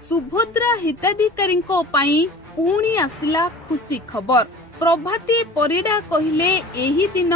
सुभद्रा हिताधिकारी पुणी आसिला खुशी खबर। प्रभाती परिडा कहिले एही दिन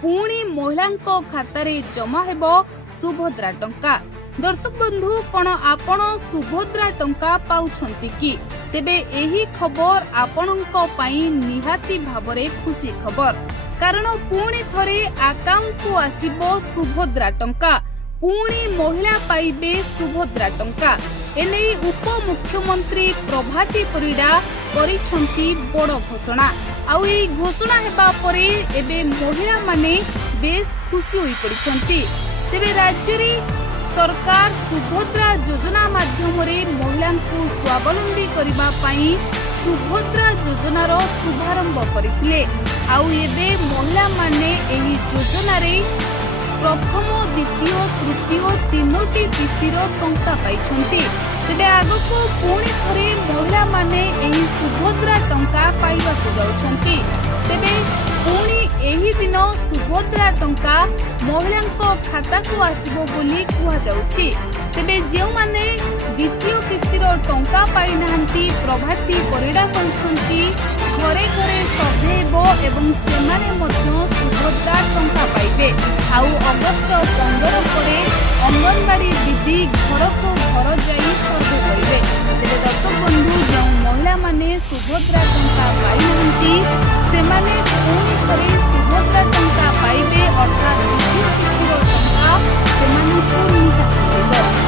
पुणी महिला खातारे जमा हेबो सुभद्रा टंका। दर्शक बंधु कोन आपण सुभद्रा टंका पाउछंती कि? तेबे एही खबर आपणंको पई निहाती भाबरे खुशी खबर, कारण पुणी थरे अकाउंट को आसीबो सुभद्रा टंका। पुणी महिला पाइबे सुभद्रा टंका। एने उप मुख्यमंत्री प्रभाती परिडा करिछंती बड़ घोषणा। आउ एही घोषणा हेबा परे एबे महिला माने बेस खुशी होई पड़िछंती। तेबे राज्य रे सरकार सुभद्रा योजना माध्यम रे महिला को स्वावलंबी करबा पई सुभद्रा योजनार शुभारंभ करथिले। आउ एबे महिला माने एही योजना रे प्रथम द्वितीय तृतीय तीनोटी किस्तिर टंका पाइछंती। तेबे आगको पुणी थरे महिला माने एही सुभद्रा टंका पाइबाकु जाउछंती। तेबे पुणी एही दिन सुभद्रा टंका महिलांको खाता को आसीबो बोली कुहा जाउछि। तेबे जेउ माने द्वितीय किस्तिर टंका पाइ नाहंती, प्रभाती परिडा कहछंती घरे घरे सभेबो एवं सेमाने मध्य सुभद्रा टंका पाइबे। आउ अगस्त 15 परे अंगनवाड़ी दीदी घर को घर जाई सर्वे करिवे। तेबे दर्शक बंधु जो महिला माने सुभद्रा टंका पाइ नाहंती सेमाने पुणी थरे सुभद्रा टंका पाइबे, अर्थात द्वितीय किस्तिर टंका सेमानकु निहाती मिलिबो।